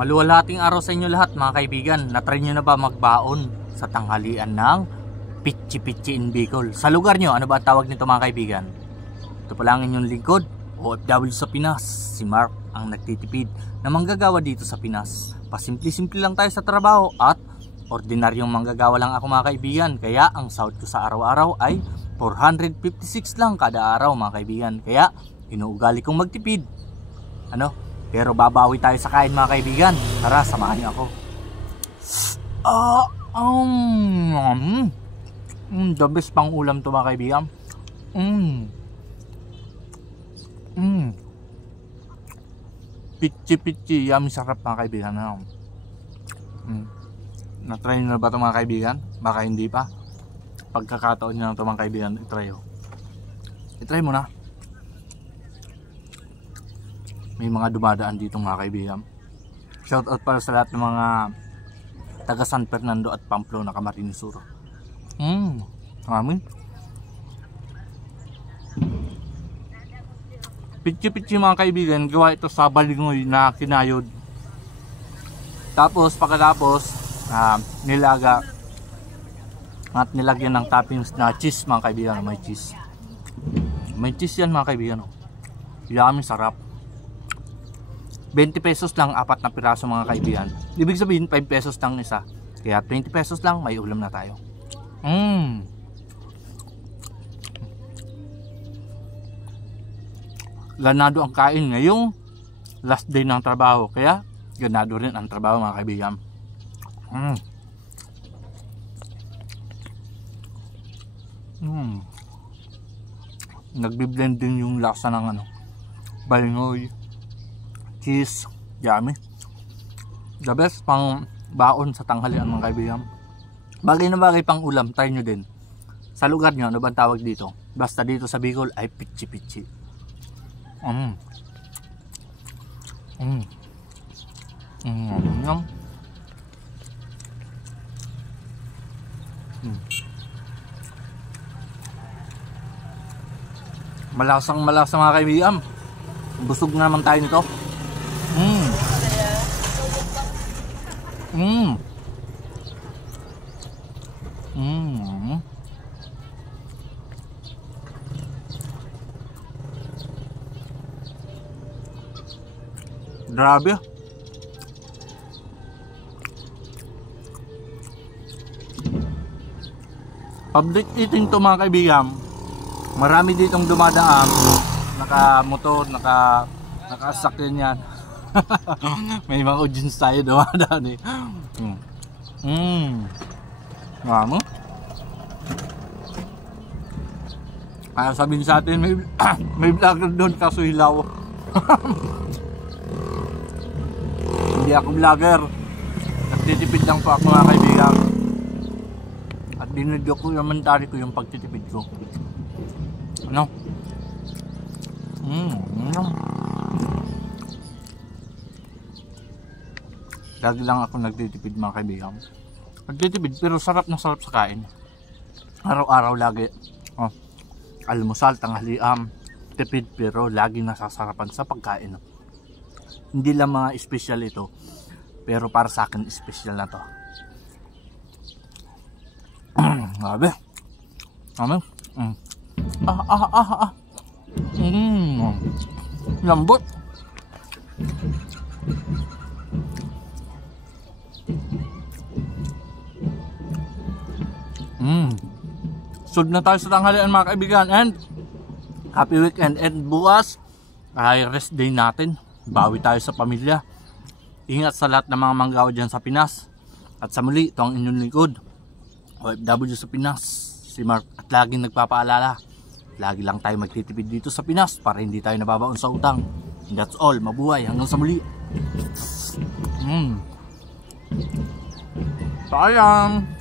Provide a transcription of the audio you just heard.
Maluwalhating araw sa inyo lahat mga kaibigan. Na-try nyo na ba magbaon sa tanghalian ng Pitchi-Pitchi in Bicol? Sa lugar nyo, ano ba tawag nito mga kaibigan? Ito pa lang inyong lingkod, OFW sa Pinas, si Mark ang nagtitipid na manggagawa dito sa Pinas. Pasimple-simple lang tayo sa trabaho at ordinaryong manggagawa lang ako mga kaibigan. Kaya ang sahod ko sa araw-araw ay 456 lang kada araw mga kaibigan. Kaya inuugali kong magtipid. Pero babawi tayo sa kain mga kaibigan. Tara, samahan niyo ako. The best pang ulam to mga kaibigan. Pitchi-pitchi, yummy, sarap mga kaibigan. Na-try nyo na ba ito mga kaibigan? Baka hindi pa. Pagkakataon nyo na ito mga kaibigan, i-try mo na. May mga dumadaan dito mga kaibigan. Shoutout para sa lahat ng mga taga San Fernando at Pamplona, Camarines Sur. Amin. Pitchi-pitchi mga kaibigan, gawa ito sa balingoy na kinayod. Tapos pagkatapos nilaga at nilagyan ng toppings na cheese mga kaibigan. May cheese. May cheese yan mga kaibigan. Yummy, sarap. 20 pesos lang 4 na piraso mga kaibigan. Ibig sabihin 5 pesos lang isa. Kaya 20 pesos lang may ulam na tayo. Ganado ang kain ngayong last day ng trabaho. Kaya ganado rin ang trabaho mga kaibigan. Nagbi-blend din yung lasa ng balingoy, cheese, yummy. The best pang baon sa tanghalian mga kaibigan. Bagay na bagay pang ulam, try nyo din. Sa lugar nyo, ano ba tawag dito? Basta dito sa Bicol ay pitchi-pitchi. Malasang malasa mga kaibigan. Busog na naman tayo nito. Grabe. Public eating to mga kaibigan. Marami ditong dumadaan. Naka-motor, naka-sakyan yan. May mga audience tayo dumadaan eh. Ano? Kaya sabihin sa atin, may vlogger doon kaso hilaw. Hindi ako vlogger. Nagtitipid lang po ako mga kaibigan. At dinidyo ko yung mentary ko yung pagtitipid ko. Lagi lang ako nagtitipid mga kaibigan. Nagtitipid pero sarap na sarap sa kain. Araw-araw lagi. Almusal, tanghalian, tipid pero lagi nasasarapan sa pagkain. Hindi lang mga special ito. Pero para sa akin special na to. Grabe. Lambot. Sud na tayo sa tanghalian mga kaibigan, and happy weekend. And bukas ay rest day natin. Bawi tayo sa pamilya. Ingat sa lahat ng mga manggawa dyan sa Pinas. At sa muli, ito ang inyong likod, OFW sa Pinas, si Mark. At laging nagpapaalala, lagi lang tayo magtitipid dito sa Pinas para hindi tayo nababaon sa utang. And that's all. Mabuhay hanggang sa muli. Sayang.